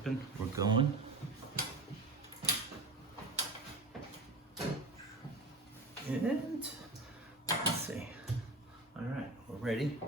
open. We're going. And let's see. All right, we're ready.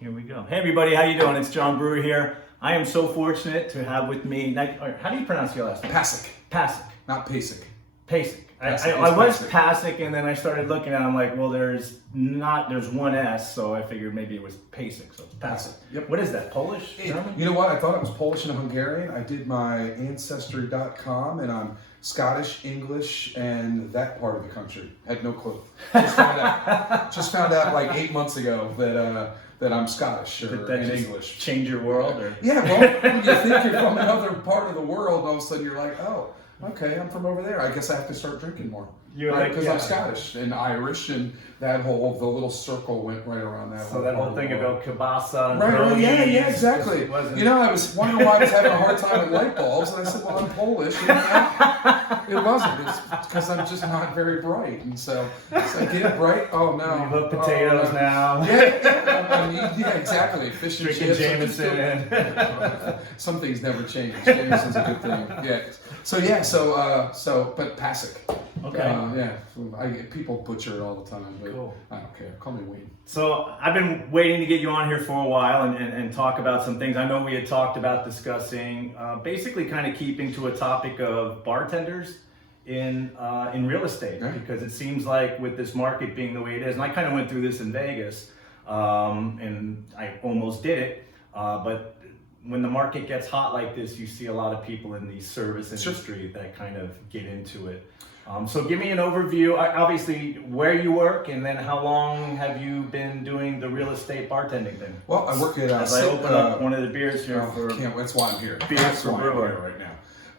Here we go. Hey everybody, how you doing? It's John Brewer here. I am so fortunate to have with me. How do you pronounce your last name? Pasik. Pasik. Not Pasik. Pasik. I Pasik. was Pasik, and then I started looking at it. I'm like, well, there's one S, so I figured maybe it was Pasik. So it's Pasik. Yep. What is that? Polish? German? You know what? I thought it was Polish and Hungarian. I did my ancestry.com, and I'm Scottish, English, and that part of the country. Had no clue. Just found out like 8 months ago that I'm Scottish and English. Change your world? Or? Yeah, well, when you think you're from another part of the world, all of a sudden you're like, oh, okay, I'm from over there. I guess I have to start drinking more. You're right? like, Because yeah. I'm Scottish and Irish, and the little circle went right around that. So that whole thing about kielbasa and right, yeah, exactly. Wasn't... I was wondering why I was having a hard time with light bulbs, and I said, well, I'm Polish. And it wasn't. It's because I'm just not very bright. And so I get it bright. Oh, no. You love potatoes now. Yeah, exactly. Fish and Drinking chips. Jameson. Some things never change. Jameson's a good thing. Yeah. But Pasik. Okay. People butcher it all the time, but cool. I don't care. Call me Wayne. So I've been waiting to get you on here for a while and talk about some things. I know we had talked about discussing, basically kind of keeping to a topic of bartenders in real estate, right. Because it seems like with this market being the way it is, and I kind of went through this in Vegas, and I almost did it, but when the market gets hot like this, you see a lot of people in the service industry that kind of get into it. So give me an overview, obviously where you work, and then how long have you been doing the real estate bartending thing? Well, I work at As I open up one of the beers here that's why I'm here. Beers for Brewer right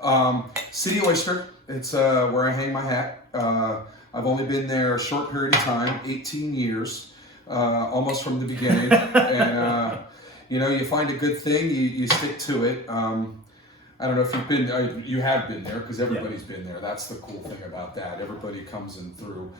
now. City Oyster, it's where I hang my hat. I've only been there a short period of time, 18 years, almost from the beginning. And you find a good thing, you stick to it. I don't know if you've been, you have been there because everybody's been there. That's the cool thing about that. Everybody comes in through,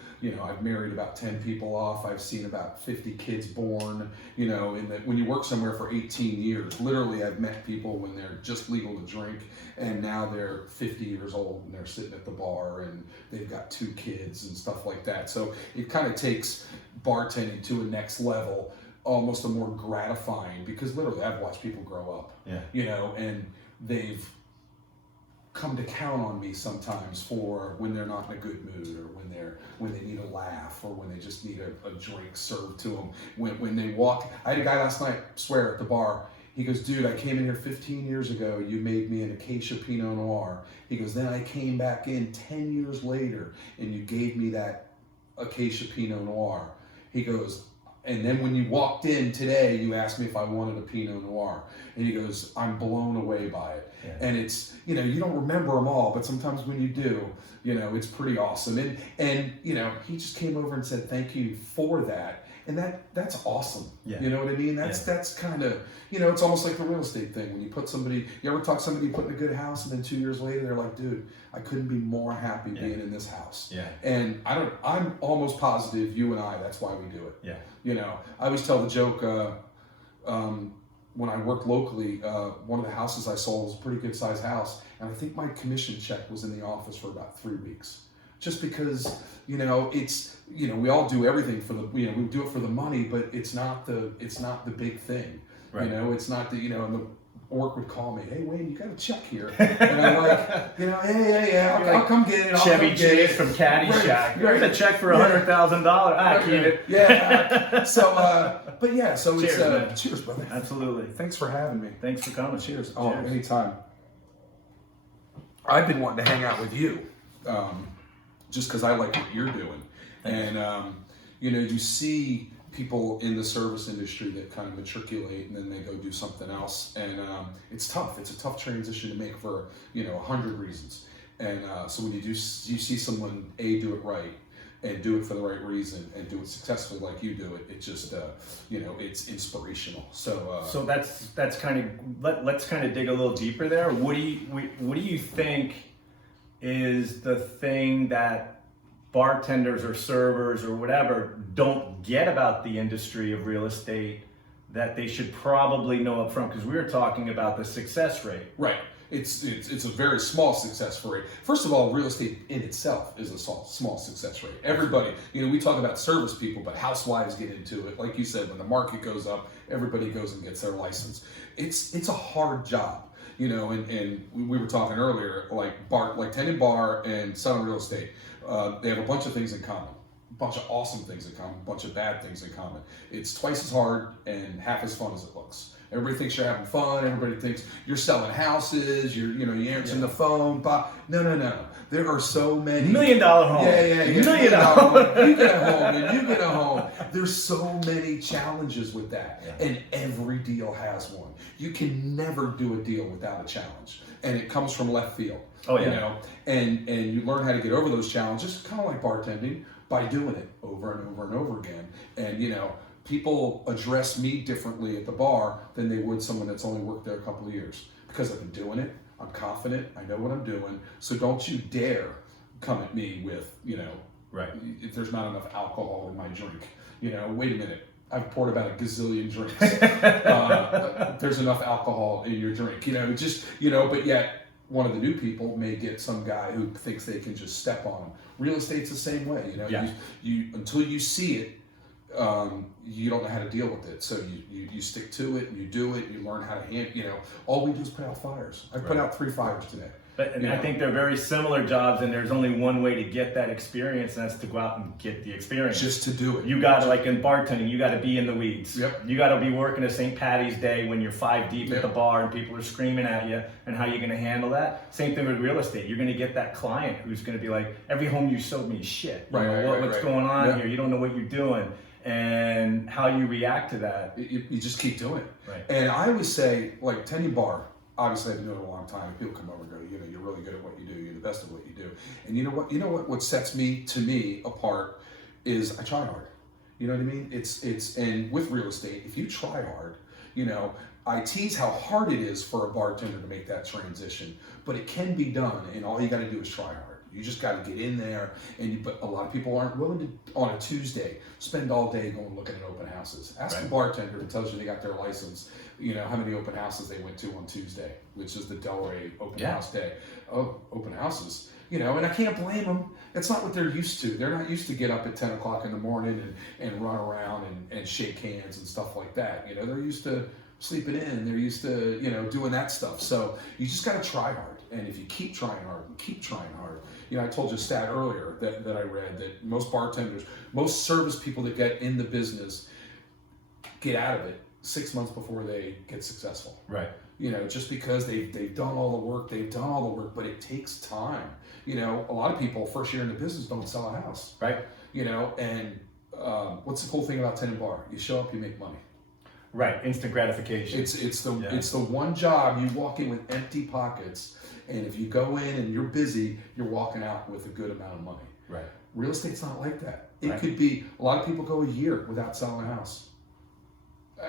I've married about 10 people off. I've seen about 50 kids born, when you work somewhere for 18 years, literally I've met people when they're just legal to drink and now they're 50 years old and they're sitting at the bar and they've got 2 kids and stuff like that. So it kind of takes bartending to a next level, almost a more gratifying, because literally I've watched people grow up, and they've come to count on me sometimes for when they're not in a good mood, or when they need a laugh, or when they just need a drink served to them. When they walk, I had a guy last night swear at the bar. He goes, dude, I came in here 15 years ago. You made me an Acacia Pinot Noir. He goes, then I came back in 10 years later and you gave me that Acacia Pinot Noir. He goes, and then when you walked in today, you asked me if I wanted a Pinot Noir. And he goes, I'm blown away by it. Yeah. And it's, you don't remember them all, but sometimes when you do, it's pretty awesome. And he just came over and said, thank you for that. And that's awesome. Yeah. You know what I mean? That's kind of, it's almost like the real estate thing. When you put somebody, you ever talk to somebody put in a good house and then 2 years later, they're like, dude, I couldn't be more happy being in this house. Yeah. And I'm almost positive you and I, that's why we do it. Yeah. I always tell the joke, when I worked locally, one of the houses I sold was a pretty good sized house. And I think my commission check was in the office for about 3 weeks. Just because, it's, we all do everything for the, we do it for the money, but it's not the big thing. Right. It's not the, and the work would call me, hey Wayne, you got a check here. And I'm like, hey, I'll come get it. Chevy Chase from Caddyshack. Here's a check for $100,000. Keep it. Yeah. So cheers, it's, cheers, brother. Absolutely. Thanks for having me. Thanks for coming. Cheers. Oh, anytime. I've been wanting to hang out with you, just because I like what you're doing. And, you see people in the service industry that kind of matriculate and then they go do something else. And it's tough. It's a tough transition to make for, 100 reasons. And so when you see someone, do it right and do it for the right reason and do it successfully like you do it, it just, it's inspirational. So that's kind of, let's kind of dig a little deeper there. What do you think is the thing that bartenders or servers or whatever don't get about the industry of real estate that they should probably know up front? Because we were talking about the success rate. Right. It's a very small success rate. First of all, real estate in itself is a small success rate. Everybody, we talk about service people, but housewives get into it. Like you said, when the market goes up, everybody goes and gets their license. It's a hard job, and we were talking earlier, like Tendon Bar and Southern Real Estate, they have a bunch of things in common. A bunch of awesome things in common, a bunch of bad things in common. It's twice as hard and half as fun as it looks. Everybody thinks you're having fun. Everybody thinks you're selling houses. You're answering the phone. No. There are so many $1 million home. Yeah. $1 million home. You get a home, and you get a home. There's so many challenges with that, and every deal has one. You can never do a deal without a challenge, and it comes from left field. Oh yeah. And you learn how to get over those challenges, kind of like bartending, by doing it over and over and over again. And people address me differently at the bar than they would someone that's only worked there a couple of years, because I've been doing it. I'm confident. I know what I'm doing. So don't you dare come at me with, right, if there's not enough alcohol in my drink. Wait a minute. I've poured about a gazillion drinks. There's enough alcohol in your drink. But yet one of the new people may get some guy who thinks they can just step on them. Real estate's the same way. You until you see it, you don't know how to deal with it. So you stick to it, and you do it, and you learn how to handle. All we do is put out fires. I put out 3 fires today. But I think they're very similar jobs, and there's only one way to get that experience, and that's to go out and get the experience. Just to do it. You got to, like in bartending, you got to be in the weeds. Yep. You got to be working a St. Patty's Day when you're 5 deep at the bar and people are screaming at you, and how you're going to handle that. Same thing with real estate. You're going to get that client who's going to be like, every home you showed me is shit. What's going on here? You don't know what you're doing. And how you react to that. You just keep doing it. Right. And I always say, like, Tendon Bar, obviously I've been doing it a long time. People come over and go, you're really good at what you do. You're the best at what you do. And you know what sets me apart is I try hard. You know what I mean? It's and with real estate, if you try hard, I tease how hard it is for a bartender to make that transition, but it can be done, and all you got to do is try hard. You just got to get in there, but a lot of people aren't willing to, on a Tuesday, spend all day going looking at open houses. Ask the bartender who tells you they got their license, how many open houses they went to on Tuesday, which is the Delray open house day. Oh, open houses, and I can't blame them. It's not what they're used to. They're not used to get up at 10 o'clock in the morning and run around and shake hands and stuff like that. They're used to sleeping in. They're used to, doing that stuff. So you just got to try hard. And if you keep trying hard and keep trying hard, I told you a stat earlier that I read that most bartenders, most service people that get in the business get out of it 6 months before they get successful. Right. Just because they've done all the work, but it takes time. A lot of people first year in the business don't sell a house. Right. And what's the cool thing about Tendon Bar? You show up, you make money. Right, instant gratification. It's the one job. You walk in with empty pockets, and if you go in and you're busy, you're walking out with a good amount of money. Right. Real estate's not like that. It could be, a lot of people go a year without selling a house.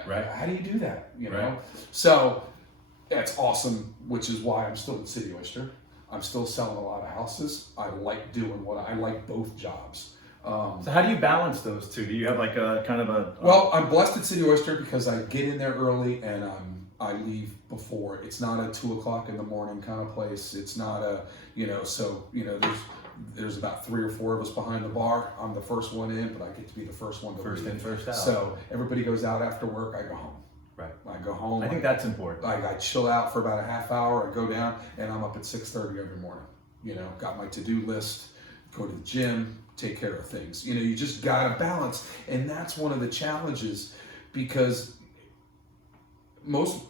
Right. How do you do that? Right. So that's awesome, which is why I'm still at City Oyster. I'm still selling a lot of houses. I like doing I like both jobs. So how do you balance those two? Do you have like a kind of a... Well, I'm blessed at City Oyster because I get in there early and I leave before. It's not a 2 o'clock in the morning kind of place. It's not a, there's about 3 or 4 of us behind the bar. I'm the first one in, but I get to be the first one to First leave. in, first out. So everybody goes out after work. I go home. Right. I go home. I think that's important. I chill out for about a half hour. I go down and I'm up at 6:30 every morning. Got my to-do list, go to the gym, take care of things. You just gotta balance. And that's one of the challenges, because most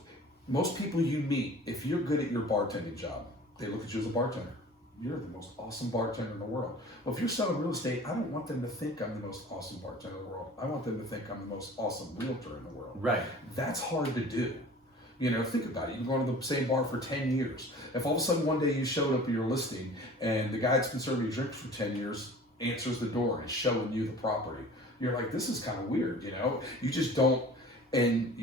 people you meet, if you're good at your bartending job, they look at you as a bartender. You're the most awesome bartender in the world. Well, if you're selling real estate, I don't want them to think I'm the most awesome bartender in the world. I want them to think I'm the most awesome realtor in the world. Right. That's hard to do. Think about it. You've been going to the same bar for 10 years. If all of a sudden one day you showed up at your listing and the guy that's been serving you drinks for 10 years answers the door and is showing you the property, you're like, this is kind of weird, You just don't, and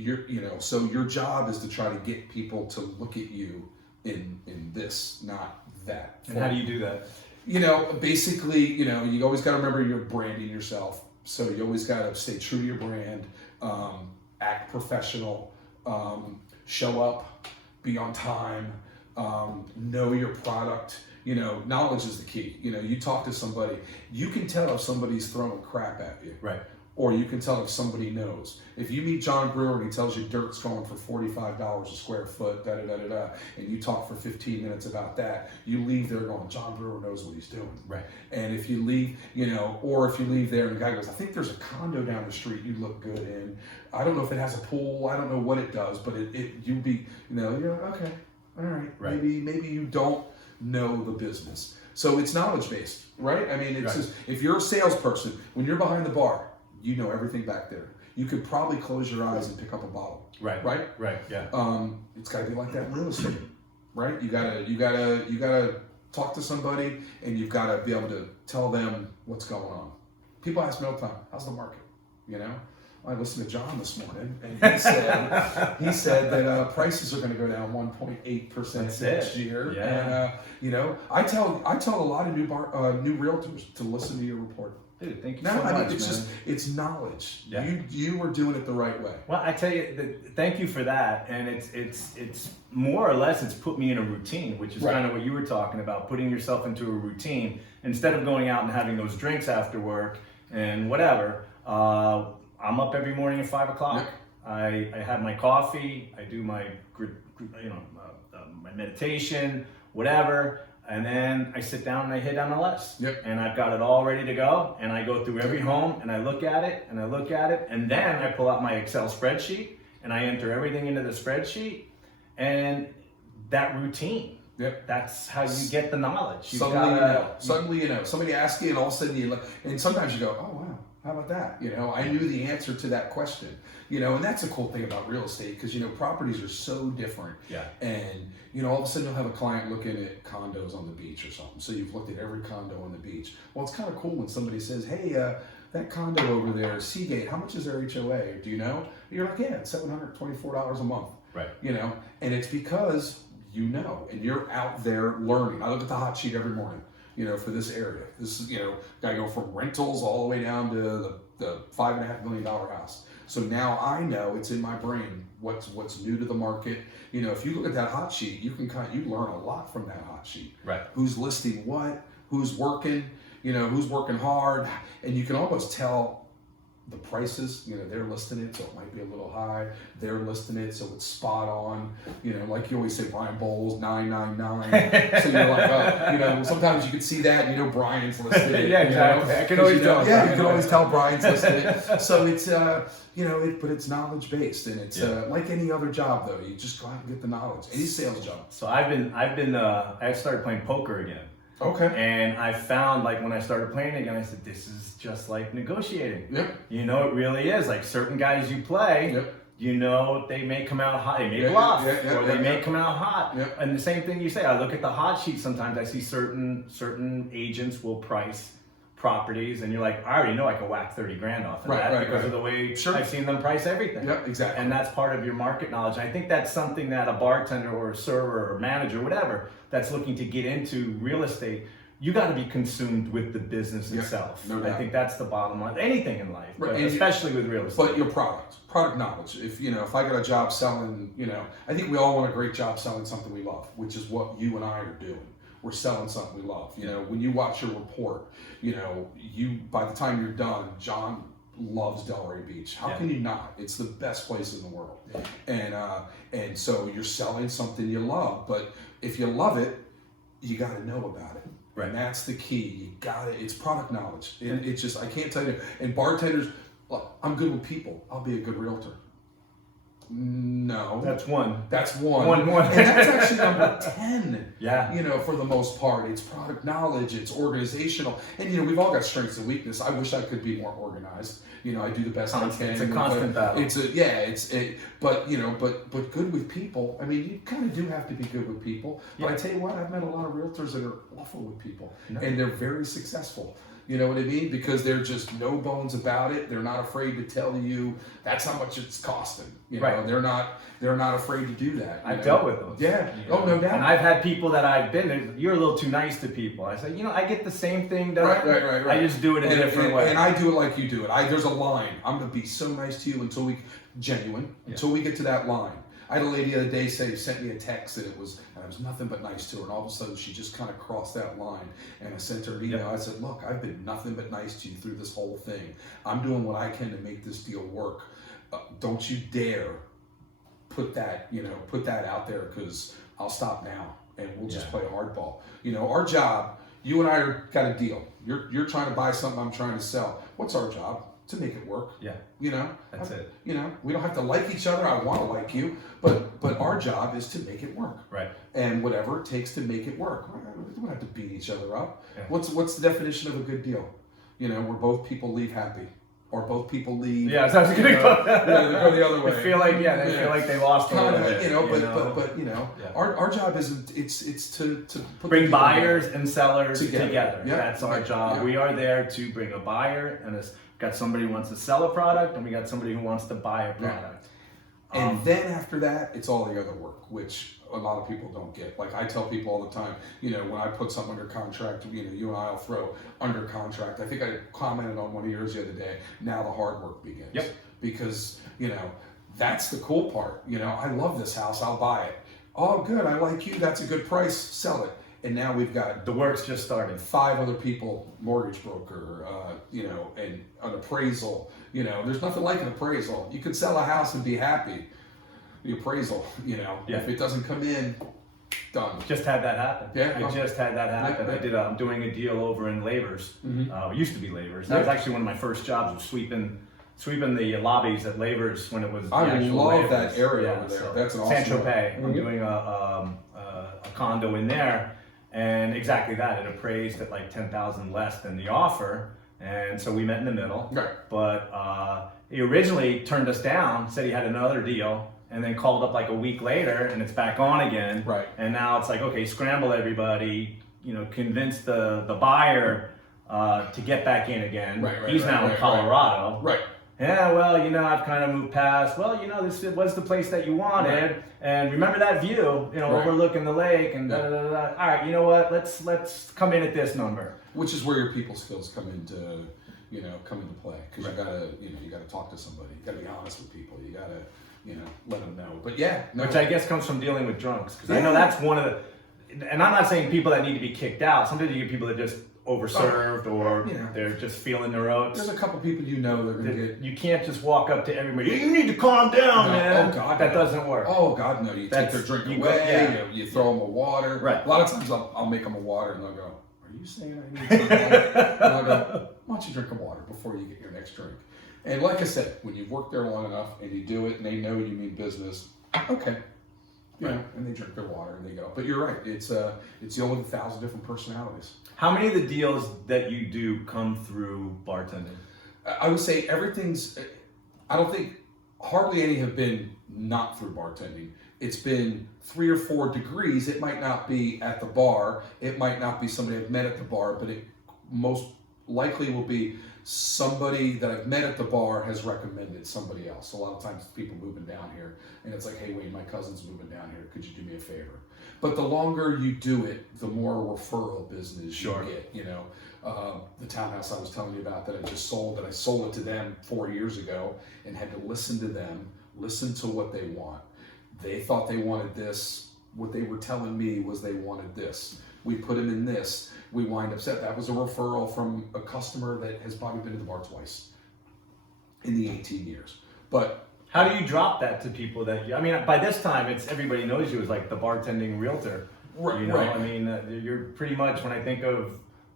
so your job is to try to get people to look at you in this, not that. And how do you do that? Basically, you always got to remember you're branding yourself. So you always got to stay true to your brand, act professional, show up, be on time, Know your product. You know, knowledge is the key. You know, you talk to somebody, you can tell if somebody's throwing crap at you. Right. Or you can tell if somebody knows. If you meet John Brewer and he tells you dirt's going for $45 a square foot, and you talk for 15 minutes about that, you leave there going, John Brewer knows what he's doing. Right. And if you leave, you know, or if you leave there and the guy goes, I think there's a condo down the street you look good in. I don't know if it has a pool. I don't know what it does, but you'll be, you know, you're like, okay, all right. Maybe you don't know the business. So it's knowledge based, right? I mean, it's just, if you're a salesperson, when you're behind the bar, you know everything back there. You could probably close your eyes and pick up a bottle. Right. Yeah. It's got to be like that in real estate, right? You gotta talk to somebody, and you've got to be able to tell them what's going on. People ask me all the time, "How's the market?" You know, I listened to John this morning, and he said that prices are going to go down 1.8% next year. Yeah. And you know, I tell a lot of new realtors to listen to your report. Dude, thank you so much, it's man. just, it's knowledge. Yeah. You are doing it the right way. Well, I tell you, thank you for that. And it's more or less, it's put me in a routine, which is kind of what you were talking about, putting yourself into a routine. Instead of going out and having those drinks after work and whatever, I'm up every morning at 5 o'clock. Yep. I have my coffee, I do my, my meditation, whatever. And then I sit down and I hit MLS. Yep. And I've got it all ready to go. And I go through every home and I look at it and I look at it. And then I pull out my Excel spreadsheet and I enter everything into the spreadsheet. And that routine. Yep. That's how you get the knowledge. Suddenly you know. Somebody asks you, and all of a sudden you look, and sometimes you go, oh wow, how about that? You know, I knew the answer to that question. You know, and that's the cool thing about real estate, because you know properties are so different. Yeah. And you know, all of a sudden you'll have a client looking at condos on the beach or something. So you've looked at every condo on the beach. Well, it's kind of cool when somebody says, hey, that condo over there, Seagate, how much is their HOA? Do you know? And you're like, yeah, it's $724 a month. Right. You know, and it's because you know, and you're out there learning. I look at the hot sheet every morning, you know, for this area. This is, you know, got to go from rentals all the way down to the $5.5 million house. So now I know, it's in my brain what's new to the market. You know, if you look at that hot sheet, you learn a lot from that hot sheet. Right. Who's listing what? Who's working? You know, who's working hard? And you can almost tell the prices. You know, they're listing it, so it might be a little high. They're listing it, so it's spot on. You know, like you always say, Brian Bowles, 999. So you're like, oh, you know, sometimes you can see that, and you know Brian's listed it. Yeah, exactly. You know? I can always tell. Yeah, you can always tell Brian's listed it. So it's, you know, but it's knowledge based, and it's like any other job though. You just go out and get the knowledge. Any sales job. So I started playing poker again. Okay. And I found, like, when I started playing again, I said, this is just like negotiating. Yep. You know, it really is. Like, certain guys you play, Yep. you know, they may come out hot, they may bluff, or they may come out hot. Yep. And the same thing you say, I look at the hot sheet sometimes, I see certain agents will price properties, and you're like, I already know I can whack 30 grand off of that because of the way I've seen them price everything. Yeah, exactly. And that's part of your market knowledge. I think that's something that a bartender or a server or manager, whatever, that's looking to get into real estate, you got to be consumed with the business itself. No doubt. I think that's the bottom line. Anything in life, but and especially with real estate. But your product knowledge. If you know, if I got a job selling, you know, I think we all want a great job selling something we love, which is what you and I are doing. We're selling something we love. You know, when you watch your report, you know, by the time you're done, John loves Delray Beach. How can you not? It's the best place in the world. And so you're selling something you love, but if you love it, you got to know about it. Right. And that's the key. You got it. It's product knowledge. It's just, I can't tell you. And bartenders, look, I'm good with people. I'll be a good realtor. No. That's one. That's one. One. And that's actually number 10. Yeah. You know, for the most part, it's product knowledge, it's organizational. And, you know, we've all got strengths and weakness. I wish I could be more organized. You know, I do the best I can. It's a constant battle. But, you know, but good with people. I mean, you kind of do have to be good with people. But I tell you what, I've met a lot of realtors that are awful with people. And they're very successful. You know what I mean? Because they're just no bones about it. They're not afraid to tell you that's how much it's costing. You know, they're not afraid to do that. I've dealt with those. Yeah. You know? Oh, no doubt. And I've had people that I've been there, you're a little too nice to people. I say, you know, I get the same thing done. Right. I just do it in a different way. And I do it like you do it. There's a line. I'm going to be so nice to you until we get to that line. I had a lady the other day sent me a text and I was nothing but nice to her, and all of a sudden she just kind of crossed that line, and I sent her an email. I said, look, I've been nothing but nice to you through this whole thing. I'm doing what I can to make this deal work. Don't you dare put that out there, because I'll stop now and we'll just play hardball. Our job, you and I got a deal. You're trying to buy something, I'm trying to sell. What's our job? To make it work. Yeah. That's it. We don't have to like each other. I want to like you, but our job is to make it work. Right. And whatever it takes to make it work. We don't have to beat each other up. Yeah. What's the definition of a good deal? Where both people leave happy, or both people leave. Yeah, so I was going to go. They go the other way. They feel like feel like they lost a little bit. But our job isn't. It's to put bring buyers and sellers together. Yeah. That's our job. Yeah. We are there to bring a buyer, and got somebody who wants to sell a product, and we got somebody who wants to buy a product. Yeah. And then after that, it's all the other work, which a lot of people don't get. Like I tell people all the time, when I put something under contract, you and I'll throw under contract. I think I commented on one of yours the other day. Now the hard work begins. Yep. Because that's the cool part. I love this house. I'll buy it. Oh, good. I like you. That's a good price. Sell it. And now we've got the work's just started. 5 other people, mortgage broker, and an appraisal. There's nothing like an appraisal. You could sell a house and be happy. The appraisal, if it doesn't come in, done. Just had that happen. Yeah, I just had that happen. Yeah. I'm doing a deal over in Lavers. Mm-hmm. It used to be Lavers. That was actually one of my first jobs, was sweeping the lobbies at Lavers when it was. I love Lavers. that area over there. So that's an awesome. San Tropez. I'm doing a condo in there. And exactly that, it appraised at like 10,000 less than the offer, and so we met in the middle. Right. But he originally turned us down, said he had another deal, and then called up like a week later, and it's back on again. Right. And now it's like, okay, scramble everybody, convince the buyer to get back in again. Right. He's now in Colorado. Right. Yeah, well, I've kind of moved past. Well, this was the place that you wanted, right. And remember that view, right. Overlooking the lake, and da da da da. All right, you know what? Let's come in at this number. Which is where your people skills come into play, because you gotta talk to somebody, you gotta be honest with people, you gotta let them know. But which I guess comes from dealing with drunks, because I know that's one of the. And I'm not saying people that need to be kicked out. Sometimes you get people that just overserved, or they're just feeling their oats. There's a couple people that are going to get. You can't just walk up to everybody. You need to calm down, man. Oh God, that doesn't work. Oh God, no! You take their drink away. You throw them a water. Right. A lot of times I'll make them a water, and they'll go, "Are you saying I need to drink water?" And I'll go, "Why don't you drink a water before you get your next drink?" And like I said, when you've worked there long enough and you do it, and they know you mean business, okay. And they drink their water and they go. But you're right. It's dealing with 1,000 different personalities. How many of the deals that you do come through bartending? I would say everything's. I don't think hardly any have been not through bartending. It's been 3 or 4 degrees. It might not be at the bar. It might not be somebody I've met at the bar, but it most likely will be somebody that I've met at the bar has recommended somebody else. A lot of times people moving down here, and it's like, hey, Wayne, my cousin's moving down here. Could you do me a favor? But the longer you do it, the more referral business you get. The townhouse I was telling you about that I just sold, and I sold it to them 4 years ago, and had to listen to them, listen to what they want. They thought they wanted this. What they were telling me was they wanted this. We put them in this. We wind up set. That was a referral from a customer that has probably been to the bar twice in the 18 years. But how do you drop that to people by this time everybody knows you as like the bartending realtor. Right. I mean, you're pretty much, when I think of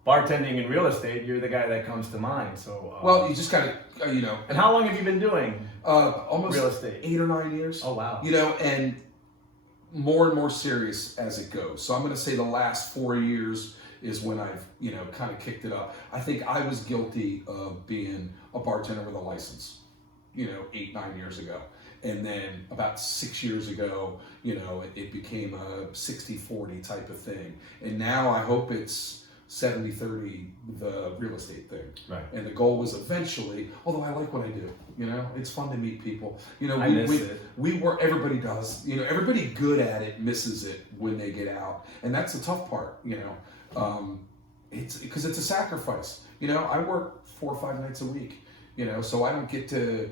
bartending in real estate, you're the guy that comes to mind. So well, you just gotta And how long have you been doing almost real estate? 8 or 9 years. Oh wow. And more and more serious as it goes. So I'm going to say the last 4 years is when I've, kind of kicked it up. I think I was guilty of being a bartender with a license, 8, 9 years ago. And then about 6 years ago, it became a 60-40 type of thing. And now I hope it's 70-30, the real estate thing. Right. And the goal was eventually, although I like what I do, it's fun to meet people. I miss it. We work, everybody does, everybody good at it misses it when they get out. And that's the tough part, it's because it's a sacrifice. I work 4 or 5 nights a week, so I don't get to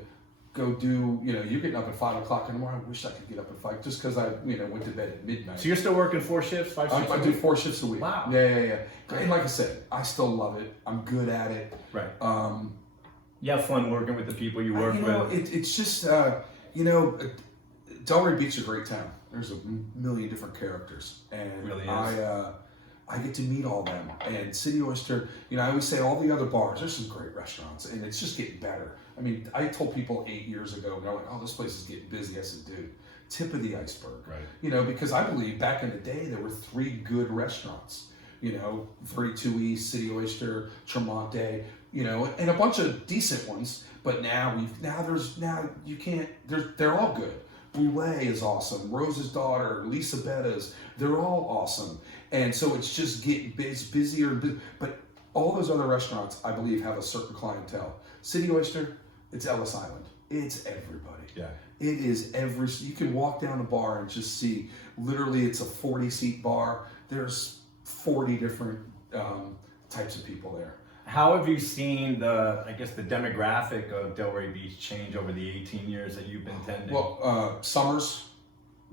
go do, you're getting up at 5 o'clock in the morning. I wish I could get up at 5 just because I, went to bed at midnight. So you're still working 4 shifts, 5 shifts? I do 4 shifts a week. Wow. Yeah. And like I said, I still love it. I'm good at it. Right. You have fun working with the people you work with. It's just, Delray Beach is a great town. There's a million different characters, and it really is. I get to meet all them. And City Oyster, I always say all the other bars, there's some great restaurants, and it's just getting better. I mean, I told people 8 years ago, and they're like, oh, this place is getting busy. I said, dude, tip of the iceberg. Right. Because I believe back in the day, there were 3 good restaurants. 32 East, City Oyster, Tremonte, and a bunch of decent ones. But now you can't. They're all good. Brule is awesome. Rose's Daughter, Lisa Betta's, they're all awesome. And so it's just getting busier. But all those other restaurants, I believe, have a certain clientele. City Oyster, it's Ellis Island. It's everybody. Yeah. It is you can walk down the bar and just see, literally it's a 40-seat bar. There's 40 different types of people there. How have you seen the demographic of Delray Beach change over the 18 years that you've been tending? Well, summers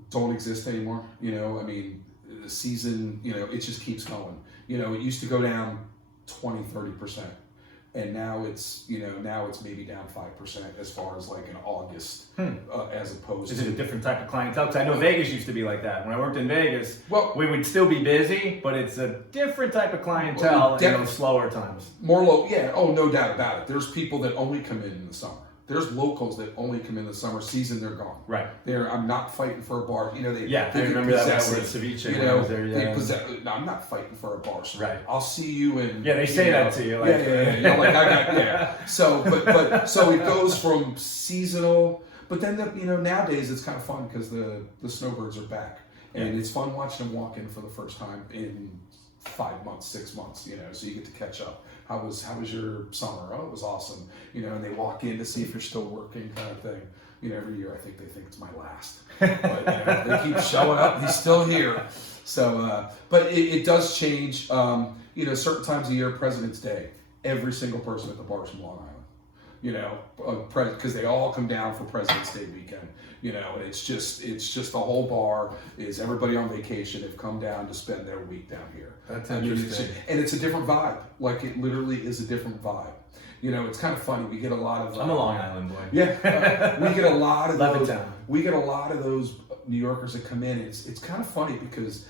don't exist anymore. The season, it just keeps going. It used to go down 20, 30%. And now it's maybe down 5% as far as like in August, as opposed to. Is it a different type of clientele? Because I know Vegas used to be like that. When I worked in Vegas, we would still be busy, but it's a different type of clientele in those slower times. More low, yeah. Oh, no doubt about it. There's people that only come in the summer. There's locals that only come in the summer season. They're gone. Right. I'm not fighting for a bar. They I remember that when ceviche when I was there. Yeah. No, I'm not fighting for a bar. So right. I'll see you in. Yeah, they say that to you. Like, So, but so it goes from seasonal, but then nowadays it's kind of fun because the snowbirds are back, and it's fun watching them walk in for the first time in 5 months, 6 months. So you get to catch up. How was your summer? Oh, it was awesome. And they walk in to see if you're still working, kind of thing. Every year I think they think it's my last, but they keep showing up. He's still here. So, but it does change. Certain times of year, President's Day, every single person at the bar is from Long Island. Because they all come down for President's Day weekend. And it's just the whole bar is everybody on vacation have come down to spend their week down here. That's interesting. And it's a different vibe. Like it literally is a different vibe. It's kind of funny. We get a lot of. I'm a Long Island boy. Yeah, we get a lot of those. Levittown. We get a lot of those New Yorkers that come in. It's kind of funny because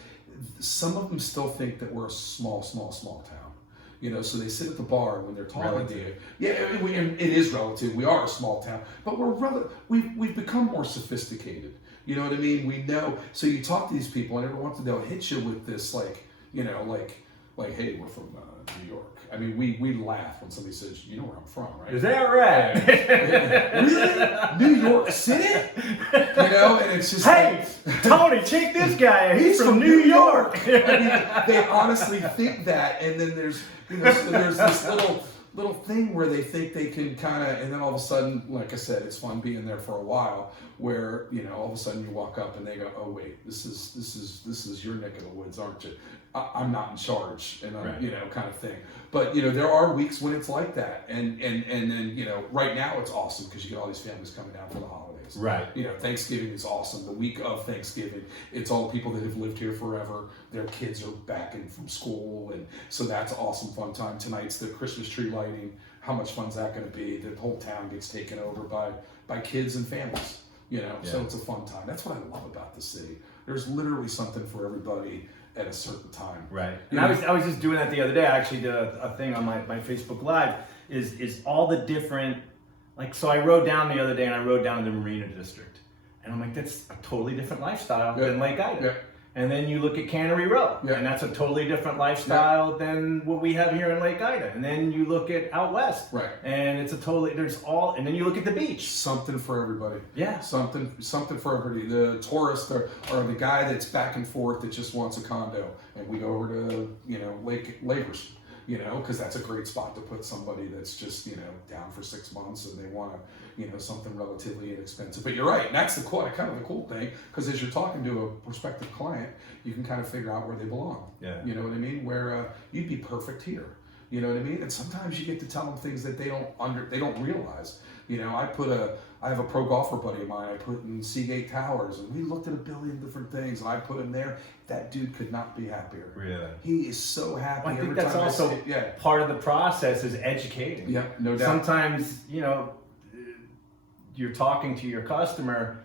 some of them still think that we're a small town. So they sit at the bar when they're talking to you. Yeah, and it is relative. We are a small town, but we've become more sophisticated. You know what I mean? We know. So you talk to these people, and every once in a while they'll hit you with this, like, hey, we're from New York. I mean, we laugh when somebody says, you know where I'm from, right? Is that right? Really? New York City? And it's just hey, Tony, check this guy. He's from New York. I mean, they honestly think that, and then there's this little thing where they think they can kind of, and then all of a sudden, like I said, it's fun being there for a while, where all of a sudden you walk up and they go, oh wait, this is your neck of the woods, aren't you? I'm not in charge, and I'm, kind of thing. But there are weeks when it's like that, and then right now it's awesome because you get all these families coming down for the holidays. Right. Thanksgiving is awesome. The week of Thanksgiving, it's all people that have lived here forever. Their kids are back in from school, and so that's an awesome fun time. Tonight's the Christmas tree lighting. How much fun is that going to be? The whole town gets taken over by kids and families. So it's a fun time. That's what I love about the city. There's literally something for everybody at a certain time. Right. And I was just doing that the other day. I actually did a thing on my Facebook Live is all the different, so I rode down the other day and I rode down the Marina District. And I'm like, that's a totally different lifestyle than Lake Ida. Yeah. And then you look at Cannery Row, and that's a totally different lifestyle than what we have here in Lake Ida. And then you look at out west, and it's and then you look at the beach. Something for everybody. Yeah. Something for everybody. The tourist or the guy that's back and forth that just wants a condo, and we go over to Lake Labors. Because that's a great spot to put somebody that's just, down for 6 months and they want to, something relatively inexpensive. But you're right, and that's kind of the cool thing, because as you're talking to a prospective client, you can kind of figure out where they belong. Yeah. You know what I mean? Where you'd be perfect here. You know what I mean? And sometimes you get to tell them things that they don't realize. I put I have a pro golfer buddy of mine I put in Seagate Towers, and we looked at a billion different things, and I put him there. That dude could not be happier. Really? He is so happy. Well, I think every that's time also part of the process is educating. Yeah, no doubt. Sometimes, you know, you're talking to your customer,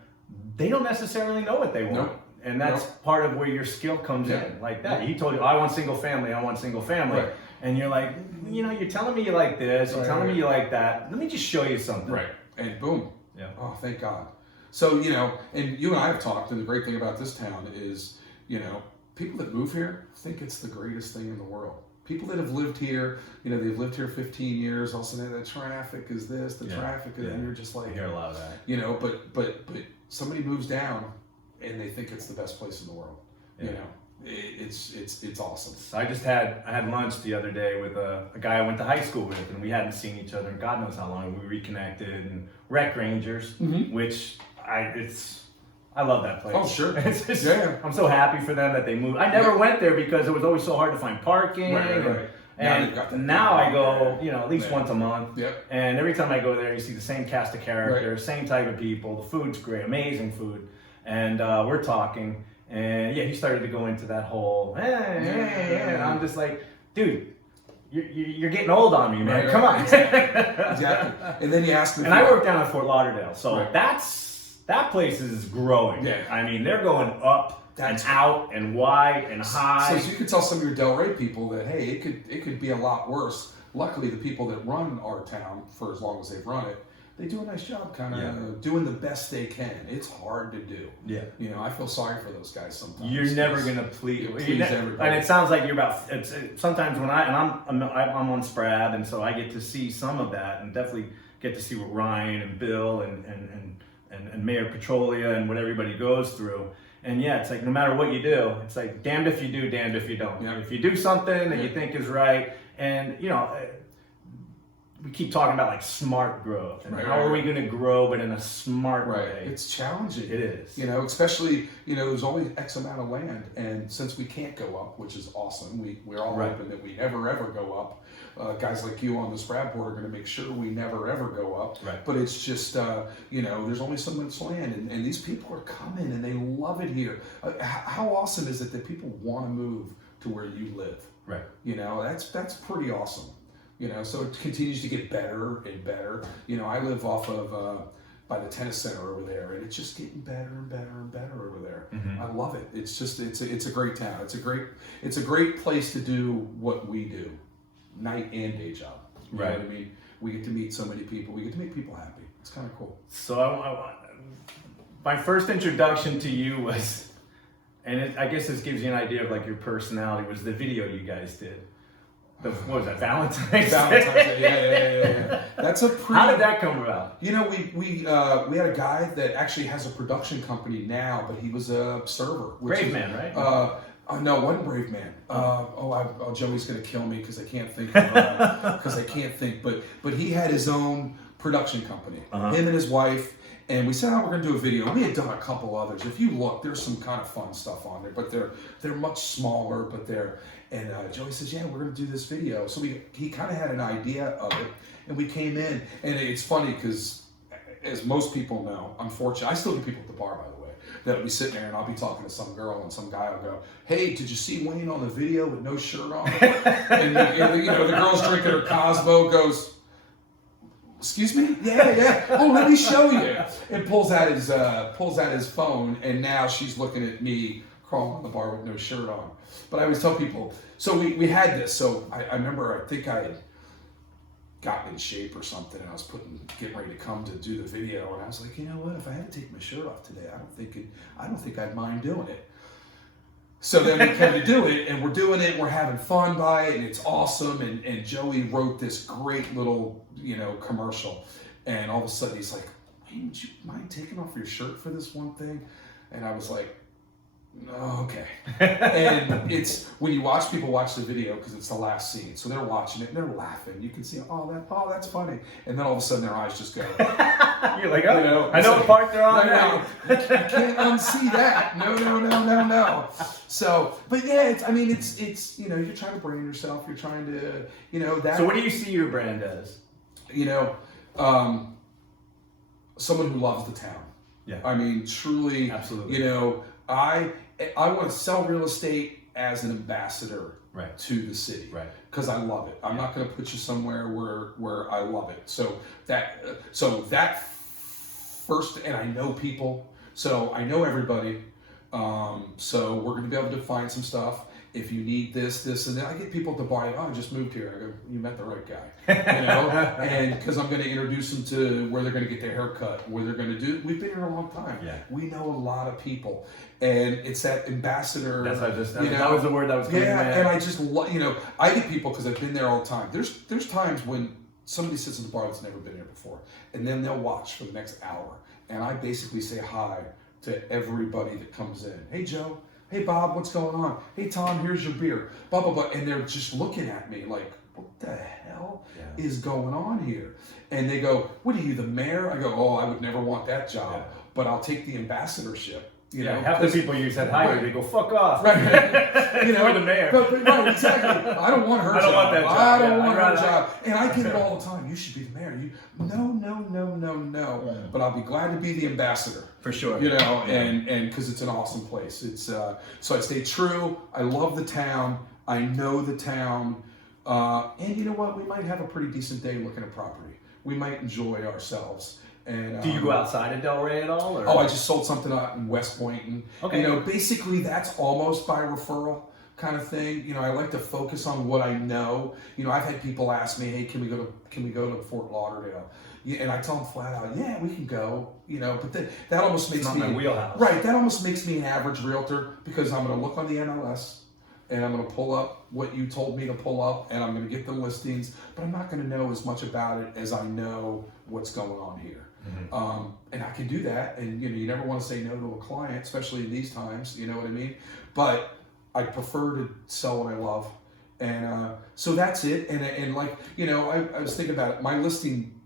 they don't necessarily know what they want. Nope. And that's part of where your skill comes in. Like that. He told you, I want single family, I want single family. Right. And you're like, you know, you're telling me you like this, you're telling me you like that. Let me just show you something. Right. And boom. Yeah. Oh, thank God. So, you know, and you and I have talked, and the great thing about this town is, you know, people that move here think it's the greatest thing in the world. People that have lived here, you know, they've lived here 15 years, all of a sudden the traffic is this, the traffic is, and you're just like, I hear a lot of that. You know, but somebody moves down and they think it's the best place in the world. You know, it's awesome. So I had lunch the other day with a guy I went to high school with, and we hadn't seen each other in God knows how long. We reconnected, and Rec Rangers, which I love that place. Oh, sure. It's just, I'm so happy for them that they moved. I never went there because it was always so hard to find parking. Right. And now I go, you know, at least once a month. Yep. And every time I go there, you see the same cast of characters, same type of people. The food's great, amazing food. And we're talking, and he started to go into that whole, and I'm just like, dude, you're getting old on me, man. Come on. Exactly. And then you ask me. And I work down in Fort Lauderdale, so that place is growing. Yeah. I mean, they're going up and out and wide and high. So you could tell some of your Delray people that, hey, it could be a lot worse. Luckily, the people that run our town, for as long as they've run it, they do a nice job kind of doing the best they can. It's hard to do. Yeah. You know, I feel sorry for those guys sometimes. You're never going to please everybody. And it sounds like you're sometimes when I'm on Sprab, and so I get to see some of that, and definitely get to see what Ryan and Bill and Mayor Petrolia and what everybody goes through. And it's like no matter what you do, it's like damned if you do, damned if you don't. Yeah. If you do something that you think is right, and you know, we keep talking about like smart growth and how are we going to grow, but in a smart way. It's challenging. It is. You know, especially, you know, there's only X amount of land, and since we can't go up, which is awesome, we're all hoping that we never ever go up. Guys like you on the Sprab board are going to make sure we never ever go up. Right. But it's just, you know, there's only so much land, and these people are coming and they love it here. How awesome is it that people want to move to where you live? Right. You know, that's pretty awesome. You know, so it continues to get better and better. You know, I live off of by the tennis center over there, and it's just getting better and better and better over there. Mm-hmm. I love it. It's just it's a great town. It's a great place to do what we do, night and day job. You know what I mean? We get to meet so many people. We get to make people happy. It's kind of cool. So my first introduction to you was, and I guess this gives you an idea of like your personality, was the video you guys did. What was that, Valentine's Day? Valentine's Day, yeah. That's a pretty... How did that come about? You know, we had a guy that actually has a production company now, but he was a server. Brave Man, right? No, one Brave Man. Joey's gonna kill me because I can't think. But he had his own production company. Him and his wife. And we said, we're going to do a video. We had done a couple others. If you look, there's some kind of fun stuff on there, but they're much smaller. And Joey says, we're going to do this video. So he kind of had an idea of it, and we came in. And it's funny because, as most people know, unfortunately, I still get people at the bar, by the way, that'll be sitting there and I'll be talking to some girl, and some guy will go, "Hey, did you see Wayne on the video with no shirt on?" and you know, the girl's drinking her Cosmo, goes, "Excuse me? Yeah. Oh, let me show you." And pulls out his phone, and now she's looking at me crawling on the bar with no shirt on. But I always tell people, so we had this. So I remember, I think I had gotten in shape or something, and I was getting ready to come to do the video, and I was like, you know what? If I had to take my shirt off today, I don't think I'd mind doing it. So then we came to do it, and we're doing it, and we're having fun by it, and it's awesome. And Joey wrote this great little, you know, commercial. And all of a sudden he's like, "Hey, would you mind taking off your shirt for this one thing?" And I was like, "No, okay." And it's when you watch people watch the video, because it's the last scene, so they're watching it and they're laughing. You can see, that's funny. And then all of a sudden their eyes just go. You're like, "Oh, you know, I know what part they're on now." You can't unsee that. No. So, but it's you know, you're trying to brand yourself. You're trying to, you know, that. So what do you see your brand as? You know, someone who loves the town. Yeah. I mean, truly, Absolutely. you know, I want to sell real estate as an ambassador Right. to the city, Right. because I love it. I'm not going to put you somewhere where I love it. So that first, and I know people, so I know everybody. So we're going to be able to find some stuff. If you need this, and then I get people to buy it. Oh, I just moved here. I go, you met the right guy, you know. And because I'm going to introduce them to where they're going to get their haircut, where they're going to do. We've been here a long time. Yeah. We know a lot of people, and it's that ambassador. That's what I just. you know, that was the word that was coming yeah, in. and I just you know, I get people because I've been there all the time. There's times when somebody sits in the bar that's never been here before, and then they'll watch for the next hour, and I basically say hi to everybody that comes in. Hey, Joe. Hey, Bob, what's going on? Hey, Tom, here's your beer. Blah, blah, blah. And they're just looking at me like, what the hell is going on here? And they go, what are you, the mayor? I go, oh, I would never want that job, but I'll take the ambassadorship. You know, half the people you said hi to, they go, fuck off. Right. You know, Or the mayor. Right, exactly. I don't want her job. I don't want that job. I don't Yeah, want I'd her rather- job. And I get it all the time. You should be the mayor. No. But I'll be glad to be the ambassador. For sure. You know, and because it's an awesome place. It's so I stay true. I love the town. I know the town. And you know what? We might have a pretty decent day looking at property. We might enjoy ourselves. And Do you go outside of Delray at all? Or? Oh, I just sold something out in West Boynton. Okay. You know, basically that's almost by referral kind of thing. You know, I like to focus on what I know. You know, I've had people ask me, "Hey, can we go to Fort Lauderdale?" Yeah, and I tell them flat out, "Yeah, we can go." You know, but that almost makes It's me not my wheelhouse. Right, that almost makes me an average realtor because I'm going to look on the MLS and I'm going to pull up what you told me to pull up and I'm going to get the listings, but I'm not going to know as much about it as I know what's going on here. Mm-hmm. And I can do that, and you know, you never want to say no to a client, especially in these times. You know what I mean? But I prefer to sell what I love, and so that's it. And like you know, I was thinking about it. My listing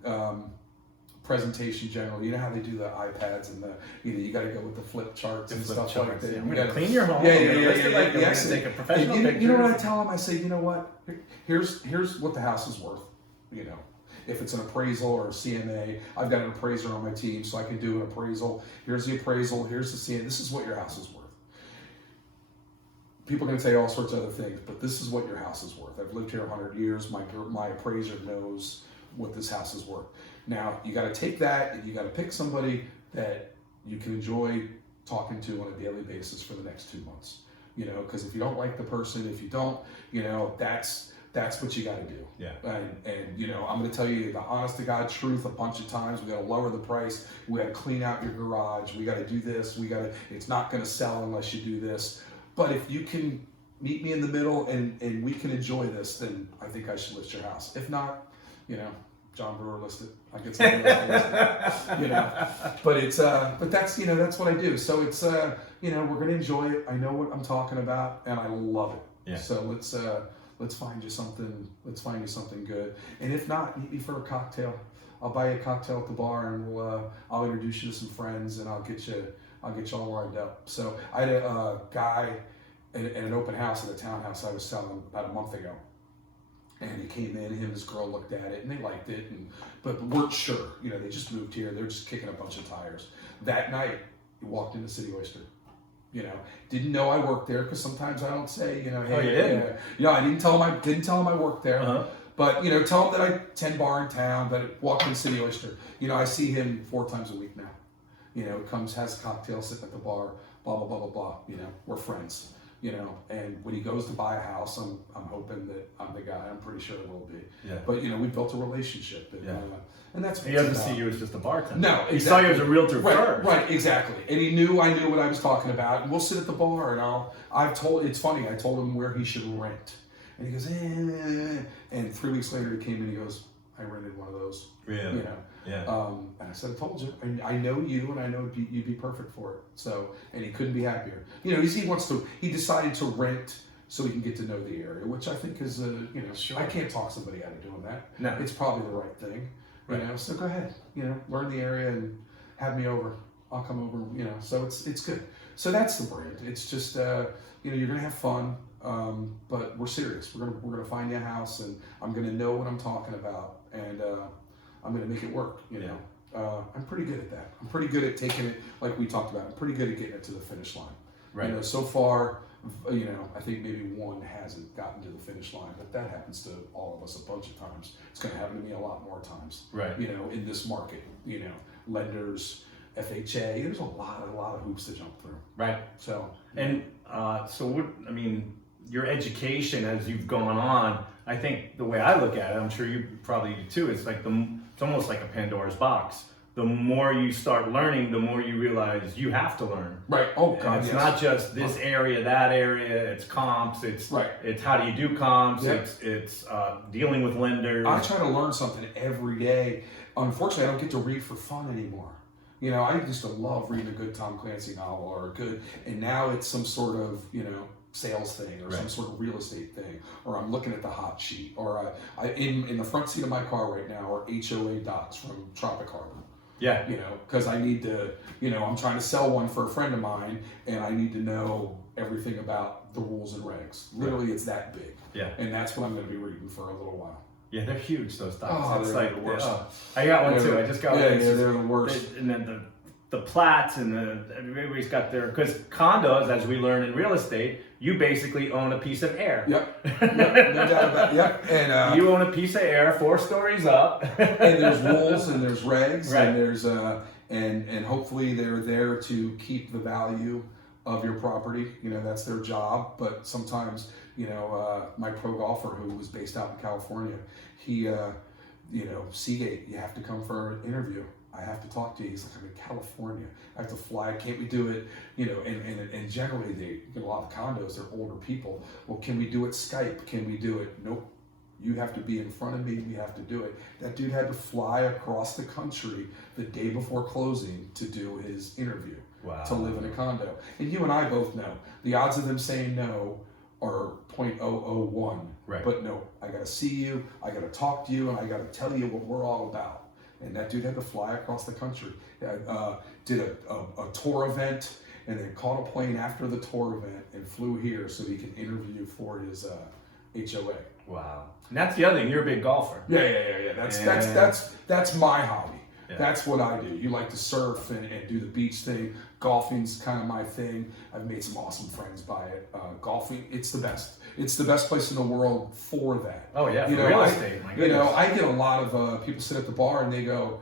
presentation generally. You know how they do the iPads and you got to go with the flip charts and stuff like that. I'm gonna clean your home. Yeah. Take a professional picture. You know what I tell them? I say, you know what? Here's what the house is worth. You know. If it's an appraisal or a CMA, I've got an appraiser on my team, so I can do an appraisal. Here's the appraisal, here's the CMA. This is what your house is worth. People are going to say all sorts of other things, but this is what your house is worth. I've lived here 100 years. My appraiser knows what this house is worth. Now, you got to take that and you got to pick somebody that you can enjoy talking to on a daily basis for the next 2 months. You know, because if you don't like the person, if you don't, you know, that's what you got to do. Yeah. And you know, I'm going to tell you the honest to God truth a bunch of times. We got to lower the price. We got to clean out your garage. We got to do this. It's not going to sell unless you do this. But if you can meet me in the middle and we can enjoy this, then I think I should list your house. If not, you know, John Brewer listed. I get something else to list. You know, but that's you know that's what I do. So it's you know we're going to enjoy it. I know what I'm talking about, and I love it. Yeah. So let's find you something. Let's find you something good. And if not, meet me for a cocktail. I'll buy you a cocktail at the bar, and I'll introduce you to some friends, and I'll get you all lined up. So I had a guy in an open house at a townhouse I was selling about a month ago, and he came in. Him and his girl looked at it, and they liked it, but weren't sure. You know, they just moved here. They're just kicking a bunch of tires. That night, he walked into City Oyster. You know, didn't know I worked there because sometimes I don't say, you know, hey, you didn't? yeah, I didn't tell him I worked there. Uh-huh. But you know, tell him that I 10 bar in town, that I walked in City Oyster. You know, I see him 4 times a week now. You know, comes, has a cocktail, sitting at the bar, blah blah blah blah blah. You know, we're friends. You know, and when he goes to buy a house, I'm hoping that I'm the guy. I'm pretty sure it will be. Yeah. But you know, we built a relationship, and that's what He doesn't see you as just a bartender. No, exactly. He saw you as a realtor first. Right, exactly. And he knew I knew what I was talking about. And we'll sit at the bar, and it's funny. I told him where he should rent, and he goes, eh. And 3 weeks later, he came in. He goes, I rented one of those. Really? You know. Yeah. And I said, I told you. I know you, and I know you'd be perfect for it. So, and he couldn't be happier. You know, he decided to rent so he can get to know the area, which I think is, you know, Sure. I can't talk somebody out of doing that. No. It's probably the right thing. Right. You know, so go ahead, you know, learn the area and have me over. I'll come over, you know, so it's good. So that's the brand. It's just, you know, you're going to have fun, but we're serious. We're going to find you a house, and I'm going to know what I'm talking about, and I'm going to make it work, you know. I'm pretty good at that. I'm pretty good at taking it, like we talked about. I'm pretty good at getting it to the finish line. Right. You know, so far, you know, I think maybe one hasn't gotten to the finish line, but that happens to all of us a bunch of times. It's going to happen to me a lot more times. Right. You know, in this market, you know, lenders, FHA, there's a lot of hoops to jump through. Right. So, and so what, I mean, your education as you've gone on, I think the way I look at it, I'm sure you probably do too, it's like it's almost like a Pandora's box. The more you start learning, the more you realize you have to learn. right. Oh, And God, it's yes. not just this area, that area. It's comps. It's Right. It's how do you do comps. Yep. It's dealing with lenders. I try to learn something every day. Unfortunately, I don't get to read for fun anymore. You know, I used to love reading a good Tom Clancy novel or a good, and now it's some sort of, you know, sales thing or Right. some sort of real estate thing, or I'm looking at the hot sheet, or in the front seat of my car right now are HOA docs from Tropic Harbor. Yeah. You know, because I need to, you know, I'm trying to sell one for a friend of mine, and I need to know everything about the rules and regs. Literally, it's that big. Yeah. And that's what I'm going to be reading for a little while. Yeah, they're huge, those docs. Oh, It's they're like the worst. I got one too. I just got one. It's just- they're the worst. And then the plats and everybody's got their, because condos, as we learn in real estate, you basically own a piece of air. Yep. No doubt about it. Yep. And You own a piece of air 4 stories up. and there's rules and there's regs Right. and there's and hopefully they're there to keep the value of your property. You know, that's their job. But sometimes, you know, my pro golfer who was based out in California, he you know, Seagate, you have to come for an interview. I have to talk to you. He's like, I'm in California. I have to fly. Can't we do it? You know, and generally they get a lot of condos. They're older people. Well, can we do it Skype? Can we do it? Nope. You have to be in front of me. We have to do it. That dude had to fly across the country the day before closing to do his interview. Wow. To live in a condo. And you and I both know the odds of them saying no are 0.001. Right. But no, I got to see you. I got to talk to you, and I got to tell you what we're all about. And that dude had to fly across the country. Did a tour event, and then caught a plane after the tour event and flew here so he could interview for his HOA. Wow. And that's the other thing. You're a big golfer. Yeah. That's my hobby. Yeah. That's what I do. You like to surf and do the beach thing. Golfing's kind of my thing. I've made some awesome friends by it. Golfing, it's the best. It's the best place in the world for that. Oh yeah, You for know, real I- estate. My You goodness. know, I get a lot of people sit at the bar and they go,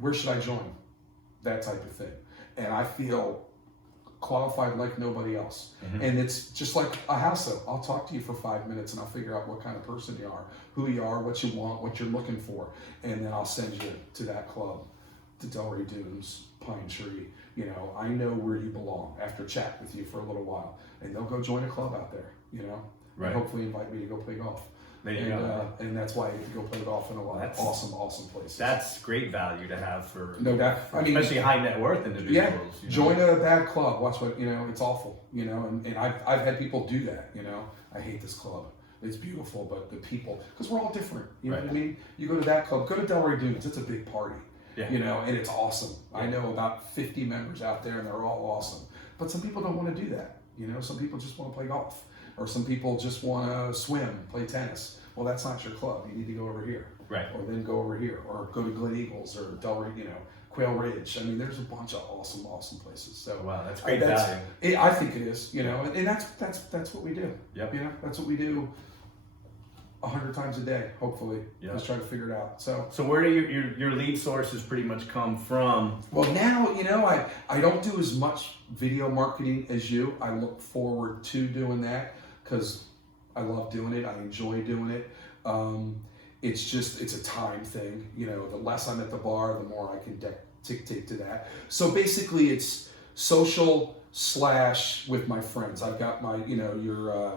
where should I join? That type of thing. And I feel qualified like nobody else. Mhm. And it's just like a house up. I'll talk to you for 5 minutes and I'll figure out what kind of person you are, who you are, what you want, what you're looking for. And then I'll send you to that club, to Delray Dunes, Pine Tree. You know, I know where you belong after chat with you for a little while. And they'll go join a club out there, you know, Right. and hopefully invite me to go play golf. There you And, go. and that's why I get to go play golf in a lot of That's- awesome places. That's great value to have for, No doubt. I mean, especially high net worth individuals. yeah, you know? join a bad club. Watch what, you know, it's awful, you know, and I've had people do that, you know. I hate this club. It's beautiful, but the people, because we're all different, you know Right. what I mean? You go to that club, go to Delray Dunes, it's a big party, Yeah. you know, and it's awesome. I know about 50 members out there and they're all awesome. But some people don't want to do that, you know. Some people just want to play golf, or some people just want to swim, play tennis. Well, that's not your club. You need to go over here. Right. Or then go over here, or go to Glen Eagles or Delray, you know, Quail Ridge. I mean, there's a bunch of awesome places. So Wow, that's great value. I think it is, you know, and that's what we do. Yep. You know, that's what we do 100 times a day, hopefully. Yeah. Just try to figure it out. So So where do your lead sources pretty much come from? well, now, you know, I don't do as much video marketing as you. I look forward to doing that because I love doing it. I enjoy doing it. It's a time thing. You know, the less I'm at the bar, the more I can dictate to that. So basically it's social / with my friends. I've got my, you know, your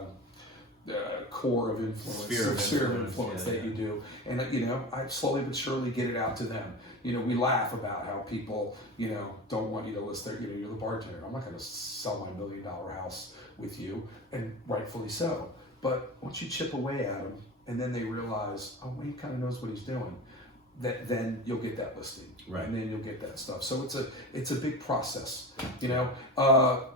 core of influence, sphere of influence yeah, that yeah. you do. And, you know, I slowly but surely get it out to them. You know, we laugh about how people, you know, don't want you to list their, you know, you're the bartender. I'm not going to sell my $1 million house with you, and rightfully so. But once you chip away at them, and then they realize, oh, Wayne kind of knows what he's doing, then you'll get that listing, Right. and then you'll get that stuff. So it's a big process, you know.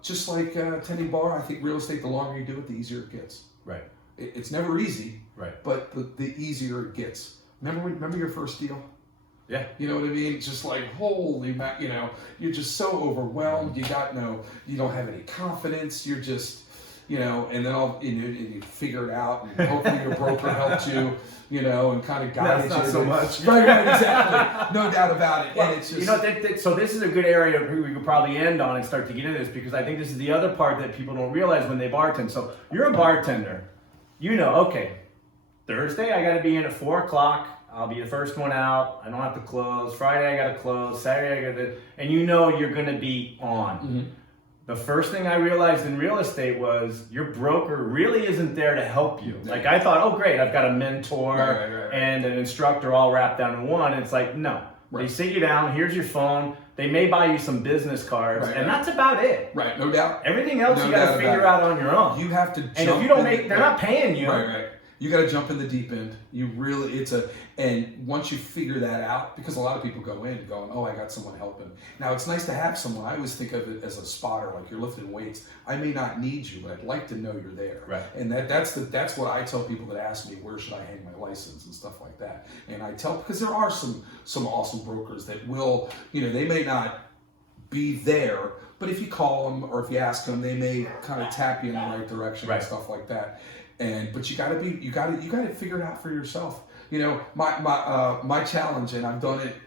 Just like tending bar, I think real estate, the longer you do it, the easier it gets. Right. It's never easy, Right. but the easier it gets. Remember your first deal? Yeah. You know what I mean? Just like, holy, you know, you're just so overwhelmed. You don't have any confidence. You're just, you know, and then and you figure it out, and hopefully your broker helped you, you know, and kind of guided you. Not so much. Right, exactly. No doubt about it. Well, and it's just, you know, so this is a good area we could probably end on and start to get into this, because I think this is the other part that people don't realize when they bartend. So you're a bartender, you know, okay, Thursday I got to be in at 4 o'clock. I'll be the first one out. I don't have to close. Friday I got to close. Saturday I got to, and you know you're going to be on. Mm-hmm. The first thing I realized in real estate was your broker really isn't there to help you. Like I thought, oh great, I've got a mentor and an instructor all wrapped down in one. It's like, no, they sit you down, here's your phone, they may buy you some business cards, and that's about it. Right, no doubt. Everything else you got to figure out on your own. You have to jump and if you don't they're not paying you. Right. You got to jump in the deep end. You really, and once you figure that out, because a lot of people go in going, oh, I got someone helping. Now, it's nice to have someone. I always think of it as a spotter, like you're lifting weights. I may not need you, but I'd like to know you're there. Right. And that's what I tell people that ask me, where should I hang my license and stuff like that. And I tell, because there are some awesome brokers that will, you know, they may not be there, but if you call them or if you ask them, they may kind of tap you in the right direction and stuff like that. But you gotta figure it out for yourself. You know, my challenge, and I've done it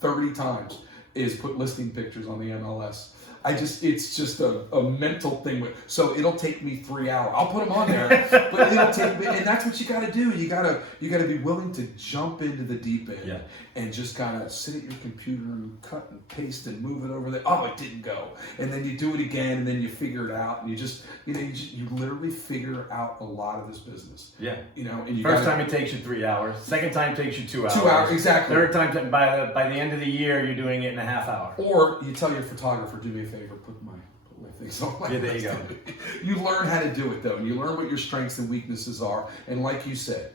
30 times, is put listing pictures on the MLS. It's just a mental thing. So it'll take me 3 hours. I'll put them on there, but it'll take me, and that's what you got to do. You gotta be willing to jump into the deep end and just kind of sit at your computer and cut and paste and move it over there. Oh, it didn't go, and then you do it again, and then you figure it out, and you literally figure out a lot of this business. Yeah, you know. And first time it takes you 3 hours. Second time takes you 2 hours. 2 hours, exactly. Third time, by the end of the year, you're doing it in a half hour. Or you tell your photographer, do me a favor, put my things on. Yeah, there you go. You learn how to do it though, and you learn what your strengths and weaknesses are. And like you said,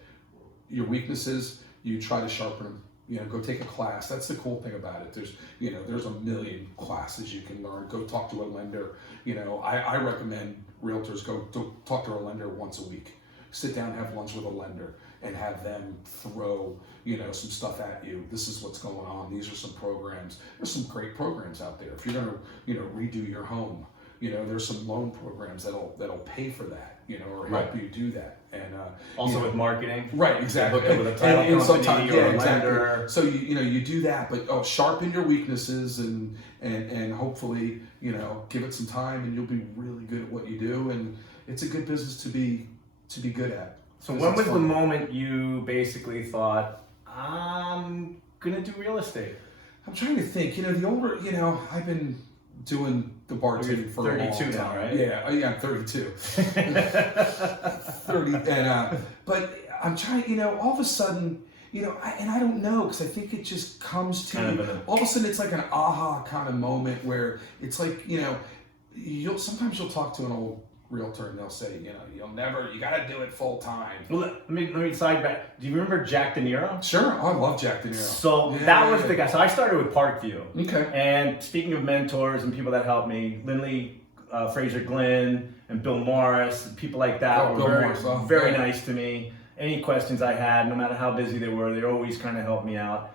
your weaknesses, you try to sharpen them. You know, go take a class. That's the cool thing about it. There's a million classes you can learn. Go talk to a lender. You know, I recommend realtors go talk to a lender once a week. Sit down, have lunch with a lender, and have them throw, you know, some stuff at you. This is what's going on. These are some programs. There's some great programs out there. If you're gonna, you know, redo your home, you know, there's some loan programs that'll pay for that, you know, or help you do that. And also with marketing, right? Exactly. Look with a title company or a lender. So you do that, but sharpen your weaknesses and hopefully, you know, give it some time, and you'll be really good at what you do. And it's a good business to be good at. So when was the moment you basically thought, I'm gonna do real estate? I'm trying to think. You know, the older, you know, I've been doing the bartending for a long time. 32 now, right? Yeah, I'm 32. 30, and but I'm trying. You know, all of a sudden, you know, I don't know, because I think it just comes to you. All of a sudden, it's like an aha kind of moment where it's like, you know, sometimes you'll talk to an old realtor and they'll say, you know, you got to do it full time. Well, let me side back. Do you remember Jack De Niro? Sure, I love Jack De Niro. So that was the guy. So I started with Parkview. Okay. And speaking of mentors and people that helped me, Lindley, Fraser Glenn, and Bill Morris, people like that were very nice to me. Any questions I had, no matter how busy they were, they always kind of helped me out.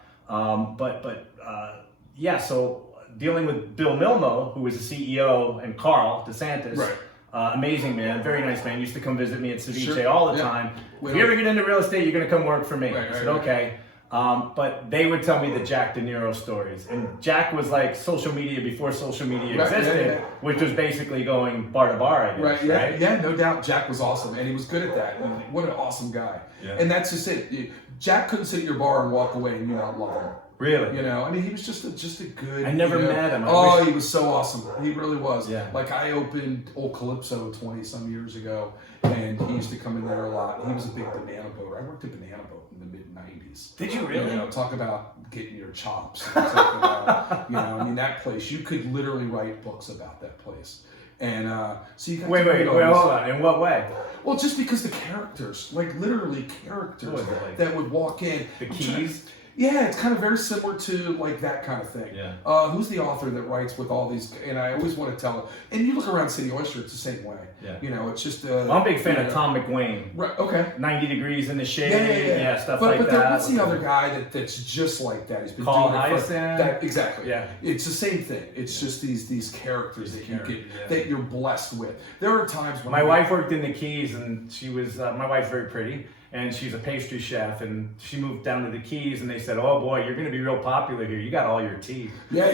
So dealing with Bill Milmo, who was the CEO, and Carl DeSantis. Right. Amazing man, very nice man. Used to come visit me at Ceviche all the time. If you ever get into real estate, you're going to come work for me. I said, okay. But they would tell me the Jack De Niro stories. And Jack was like social media before social media existed, which was basically going bar to bar, I guess. Right, yeah, no doubt. Jack was awesome, and he was good at that. And what an awesome guy. Yeah. And that's just it. Jack couldn't sit at your bar and walk away and you not love him. Really? You know, I mean, he was just a good. I never met him. He was so awesome. He really was. Yeah. Like, I opened Old Calypso 20-some years ago, and he used to come in there a lot. He was a big banana boater. I worked at Banana Boat in the mid-90s. Did you really? You know, talk about getting your chops. Talk about, you know, I mean, that place, you could literally write books about that place. And so you got wait, hold on. In what way? Well, just because the characters, like literally characters that would walk in. The keys? Yeah, it's kind of very similar to like that kind of thing. Yeah. Who's the author that writes with all these? And I always want to tell it. And you look around City Oyster, it's the same way. Yeah. You know, it's just. Well, I'm a big fan of Tom McWayne. Right. Okay. 90 Degrees in the Shade. Yeah, stuff but, like but that. What's the other guy that's just like that? He's been Carl doing it for Hyacin. exactly. Yeah. It's the same thing. It's just these characters that you get that you're blessed with. There are times when my wife worked in the Keys, and she was my wife's very pretty. And she's a pastry chef, and she moved down to the Keys, and they said, "Oh boy, you're going to be real popular here. You got all your teeth." Yeah.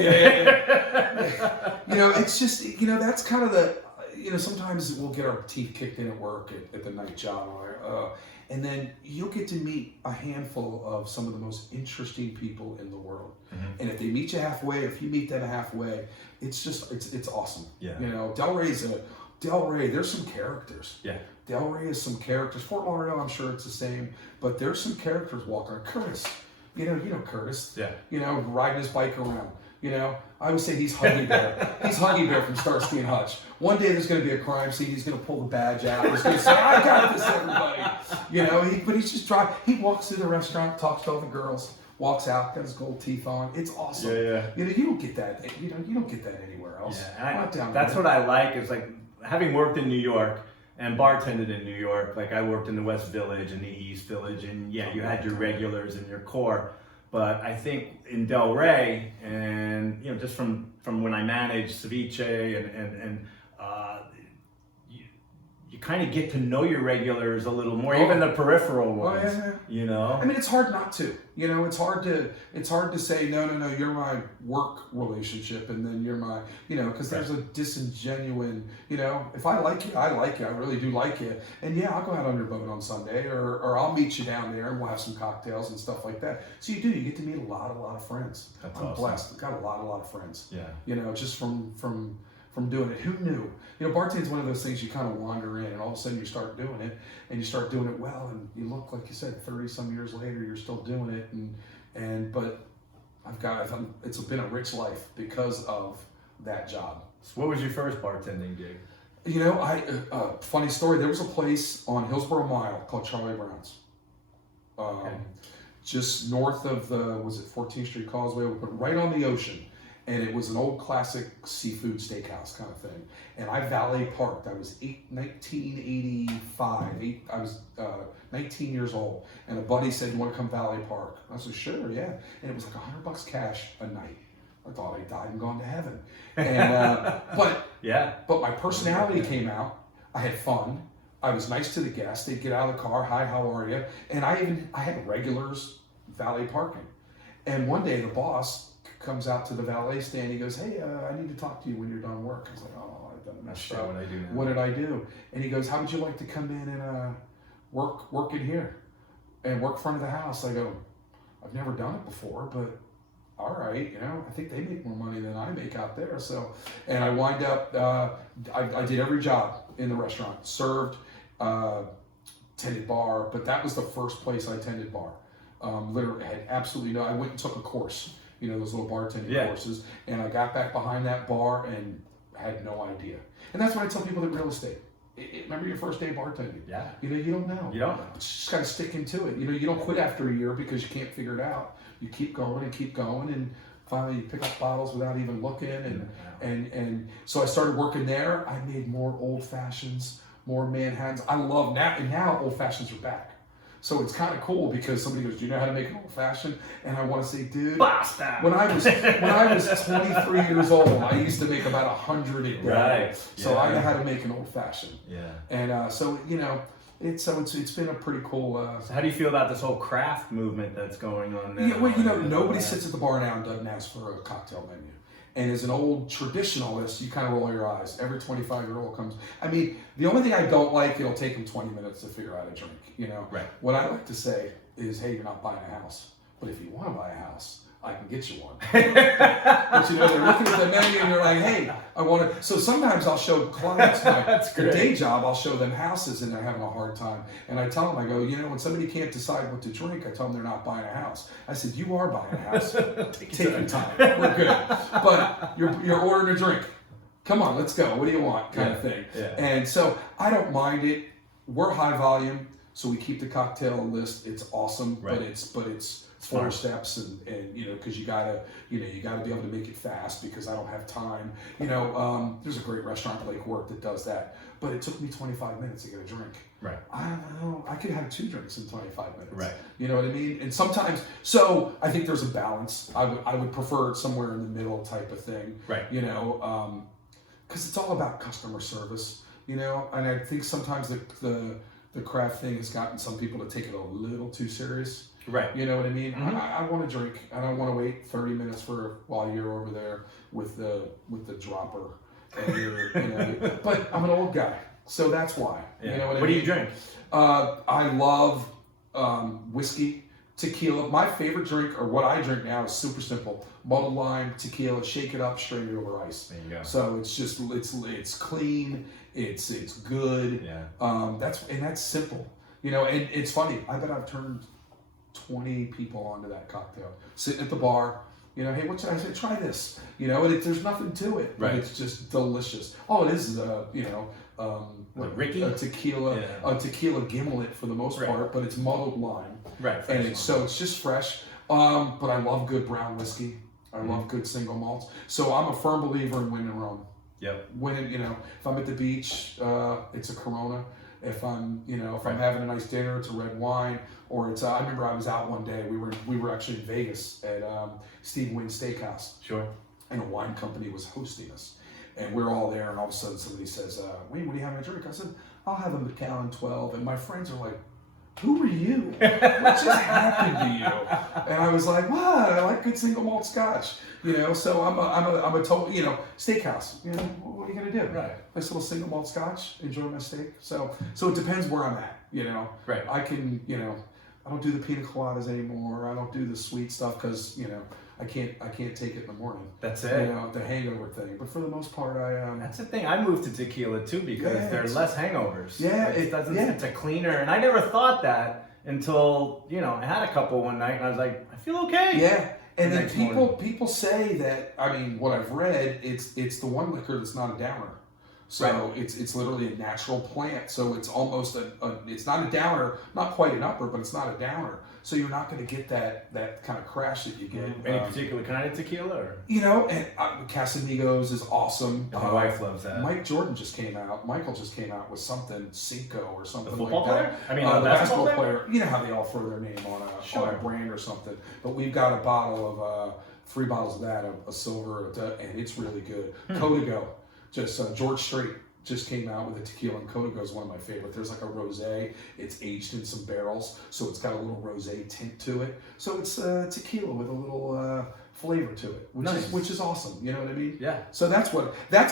You know, it's just, you know, that's kind of the, you know, sometimes we'll get our teeth kicked in at work at the night job, and then you'll get to meet a handful of some of the most interesting people in the world. Mm-hmm. And if they meet you halfway, if you meet them halfway, it's just, it's awesome. Yeah. You know, Delray, there's some characters. Yeah. Delray is some characters. Fort Lauderdale, I'm sure it's the same, but there's some characters walking around. Curtis, you know Curtis. Yeah. You know, riding his bike around. You know, I would say he's Huggy Bear. He's Huggy Bear from Starsky and Hutch. One day there's going to be a crime scene. He's going to pull the badge out. He's going to say, "I got this, everybody." You know, but he's just driving. He walks through the restaurant, talks to all the girls, walks out, got his gold teeth on. It's awesome. Yeah. You know, you don't get that. You don't get that anywhere else. Yeah. That's what I like. Is like having worked in New York. And bartended in New York, like I worked in the West Village and the East Village, and yeah, you had your regulars and your core. But I think in Delray, and you know, just from when I managed ceviche and you kind of get to know your regulars a little more, even the peripheral ones. Yeah. You know, I mean, it's hard not to. You know, it's hard to say no. You're my work relationship, and then you're my, you know, because there's a disingenuine. You know, if I like you, I like you. I really do like you, and yeah, I'll go out on your boat on Sunday, or I'll meet you down there, and we'll have some cocktails and stuff like that. So you get to meet a lot of friends. That's I'm awesome. blessed. I've got a lot of friends. Yeah. You know, just from doing it. Who knew? You know, bartending's one of those things you kind of wander in, and all of a sudden you start doing it, and you start doing it well, and you look, like you said, 30 some years later, you're still doing it, but it's been a rich life because of that job. So what was your first bartending gig? You know, funny story. There was a place on Hillsborough Mile called Charlie Brown's, just north of the 14th Street Causeway, but right on the ocean. And it was an old classic seafood steakhouse kind of thing. And I valet parked. I was 1985. I was 19 years old. And a buddy said, "You want to come valet park?" I said, "Sure, yeah." And it was like $100 cash a night. I thought I died and gone to heaven. And but my personality came out. I had fun. I was nice to the guests. They'd get out of the car. "Hi, how are you?" And I had regulars valet parking. And one day the boss comes out to the valet stand. He goes, "Hey, I need to talk to you when you're done work." I was like, "Oh, I've done messed up. What I do now. What did I do?" And he goes, "How would you like to come in and work in here and work front of the house?" I go, "I've never done it before, but all right, you know, I think they make more money than I make out there." So, and I wind up, I did every job in the restaurant, served, tended bar, but that was the first place I tended bar. Literally, I had absolutely I went and took a course. You know, those little bartending courses, and I got back behind that bar and had no idea. And that's what I tell people that real estate. Remember your first day bartending? Yeah. You know, you don't know. You don't. You just got to stick into it. You know, you don't quit after a year because you can't figure it out. You keep going, and finally you pick up bottles without even looking. And so I started working there. I made more old fashions, more Manhattans. I love now old fashions are back. So it's kind of cool because somebody goes, "Do you know how to make an old fashioned?" And I want to say, dude, Basta. when I was 23 years old, I used to make about 100 a day. Right. So I know how to make an old fashioned. Yeah. And so you know, it's been a pretty cool. So how do you feel about this whole craft movement that's going on now? Yeah, well, you know, nobody sits at the bar now and doesn't ask for a cocktail menu. And as an old traditionalist, you kind of roll your eyes. Every 25-year-old comes. I mean, the only thing I don't like, it'll take them 20 minutes to figure out a drink. You know, right. What I like to say is, "Hey, you're not buying a house, but if you want to buy a house, I can get you one." But you know, they're looking at the menu and they're like, "Hey, I want to." So sometimes I'll show clients the day job. I'll show them houses and they're having a hard time. And I tell them, I go, "You know, when somebody can't decide what to drink, I tell them they're not buying a house." I said, "You are buying a house. Take your time. We're good. But you're ordering a drink. Come on, let's go. What do you want?" Kind of thing. Yeah. And so I don't mind it. We're high volume, so we keep the cocktail list. It's awesome, right. but it's 4 steps, and you know, because you gotta be able to make it fast because I don't have time. You know, there's a great restaurant Lake Worth that does that, but it took me 25 minutes to get a drink. Right. I don't know. I could have 2 drinks in 25 minutes. Right. You know what I mean? And sometimes, so I think there's a balance. I would prefer somewhere in the middle type of thing. Right. You know, because it's all about customer service. You know, and I think sometimes the craft thing has gotten some people to take it a little too serious. Right. You know what I mean? Mm-hmm. I want to drink. I don't want to wait 30 minutes while you're over there with the dropper. And you're, you know, but I'm an old guy, so that's why. Yeah. You know what I mean? What do you drink? I love whiskey, tequila. My favorite drink, or what I drink now, is super simple: muddled lime, tequila, shake it up, strain it over ice. There you go. So it's just it's clean, it's good. Yeah. That's simple. You know, and it's funny. I bet I've turned 20 people onto that cocktail. Sitting at the bar, you know, hey, what should I say? Try this. You know, and there's nothing to it, but right. it's just delicious. All it is you know, Ricky? a tequila gimlet for the most right. part, but it's muddled lime. Right. And it's just fresh. But I love good brown whiskey. I love good single malts. So I'm a firm believer in win and run. Yep. When, you know, if I'm at the beach, it's a Corona. If I'm having a nice dinner, it's a red wine, or it's. I remember I was out one day. We were actually in Vegas at Steve Wynn's Steakhouse. Sure. And a wine company was hosting us, and we're all there. And all of a sudden, somebody says, "Wayne, what are you having a drink?" I said, "I'll have a Macallan 12." And my friends are like, "Who are you? What just happened to you?" And I was like, "What? I like good single malt Scotch." You know, so I'm a total, you know, steakhouse. You know, what are you gonna do? Right. Nice little single malt Scotch. Enjoy my steak. So it depends where I'm at. You know. Right. I can, you know, I don't do the pina coladas anymore. I don't do the sweet stuff because, you know, I can't take it in the morning. That's it. You know, the hangover thing. But for the most part, That's the thing. I moved to tequila too because there are less hangovers. Yeah, it's a cleaner, and I never thought that until, you know, I had a couple one night and I was like, I feel okay. Yeah. And then morning. people say that, I mean, what I've read, it's the one liquor that's not a downer. So right. it's literally a natural plant. So it's almost it's not a downer, not quite an upper, but it's not a downer. So you're not going to get that kind of crash that you get. Any particular kind of tequila? Or? You know, and Casamigos is awesome. My wife loves that. Michael just came out with something, Cinco or something the football like player? that. I mean, the basketball player? You know how they all throw their name on a brand or something. But we've got a bottle of 3 bottles of that, a silver, and it's really good. Codigo, just George Strait just came out with a tequila, and Codigo is one of my favorite. There's like a rosé. It's aged in some barrels, so it's got a little rosé tint to it. So it's tequila with a little flavor to it, which is awesome. You know what I mean? Yeah. So that's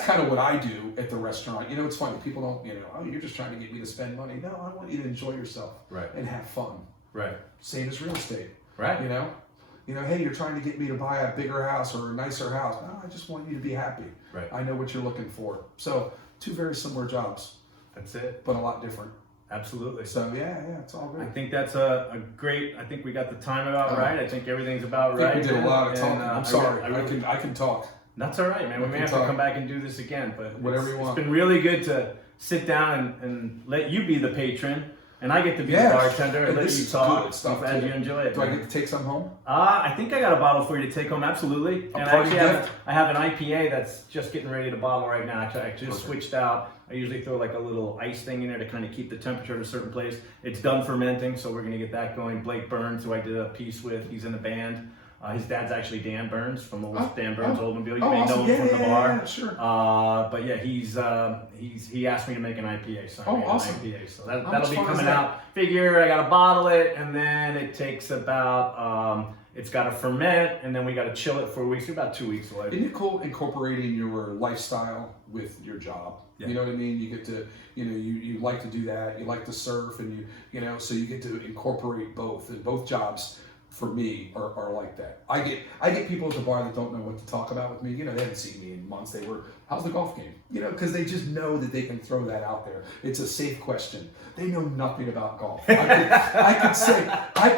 kind of what I do at the restaurant. You know, it's funny. People don't, you know, oh, you're just trying to get me to spend money. No, I want you to enjoy yourself. Right. And have fun. Right. Same as real estate. Right. You know, hey, you're trying to get me to buy a bigger house or a nicer house. No, I just want you to be happy. Right. I know what you're looking for. So 2 very similar jobs. That's it. But a lot different. Absolutely. So yeah, it's all good. I think that's a great. I think we got the time about right. I think everything's about right. I think we did a lot of talking. I'm sorry. I can talk. That's all right, man. We may have to come back and do this again, but whatever you want. It's been really good to sit down and let you be the patron. And I get to be the bartender and let you talk as you enjoy it. Do I get to take some home? I think I got a bottle for you to take home, absolutely. And I have an IPA that's just getting ready to bottle right now. I just switched out. I usually throw like a little ice thing in there to kind of keep the temperature at a certain place. It's done fermenting, so we're going to get that going. Blake Burns, who I did a piece with, he's in the band. His dad's actually Dan Burns from Dan Burns Oldsmobile. You may know him from the bar. Yeah, sure. But yeah, he asked me to make an IPA, so I made awesome. an IPA. So that'll be coming out. Figure I gotta bottle it, and then it takes about it's gotta ferment, and then we gotta chill it for a week. So about 2 weeks away. Isn't it cool incorporating your lifestyle with your job? Yeah. You know what I mean? You get to, you know, you like to do that. You like to surf, and you know, so you get to incorporate both, and both jobs. For me, are like that. I get people at the bar that don't know what to talk about with me. You know, they haven't seen me in months. They were, how's the golf game? You know, because they just know that they can throw that out there. It's a safe question. They know nothing about golf. I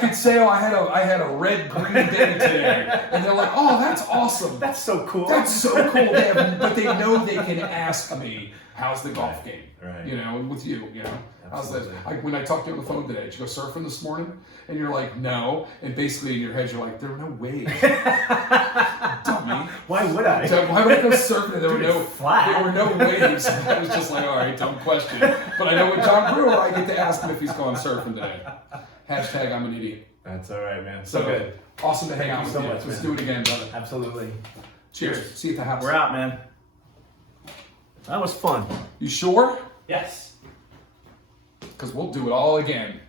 could say, oh, I had a red green day today, and they're like, oh, that's awesome. That's so cool. That's so cool. But they know they can ask me, how's the golf game? Right. You know, with you, you know. How's this? Absolutely. When I talked to you on the phone today, did you go surfing this morning? And you're like, no. And basically in your head, you're like, there were no waves. Dummy. Why would I? Why would I go surfing? There were no flat. There were no waves. I was just like, all right, dumb question. But I know with John Brewer, I get to ask him if he's going surfing today. Hashtag I'm an idiot. That's all right, man. So good. Awesome to hang Thank out you with so you. much, Let's man. do it again, brother. Absolutely. Cheers. See you at the house. We're out, man. That was fun. You sure? Yes. Because we'll do it all again.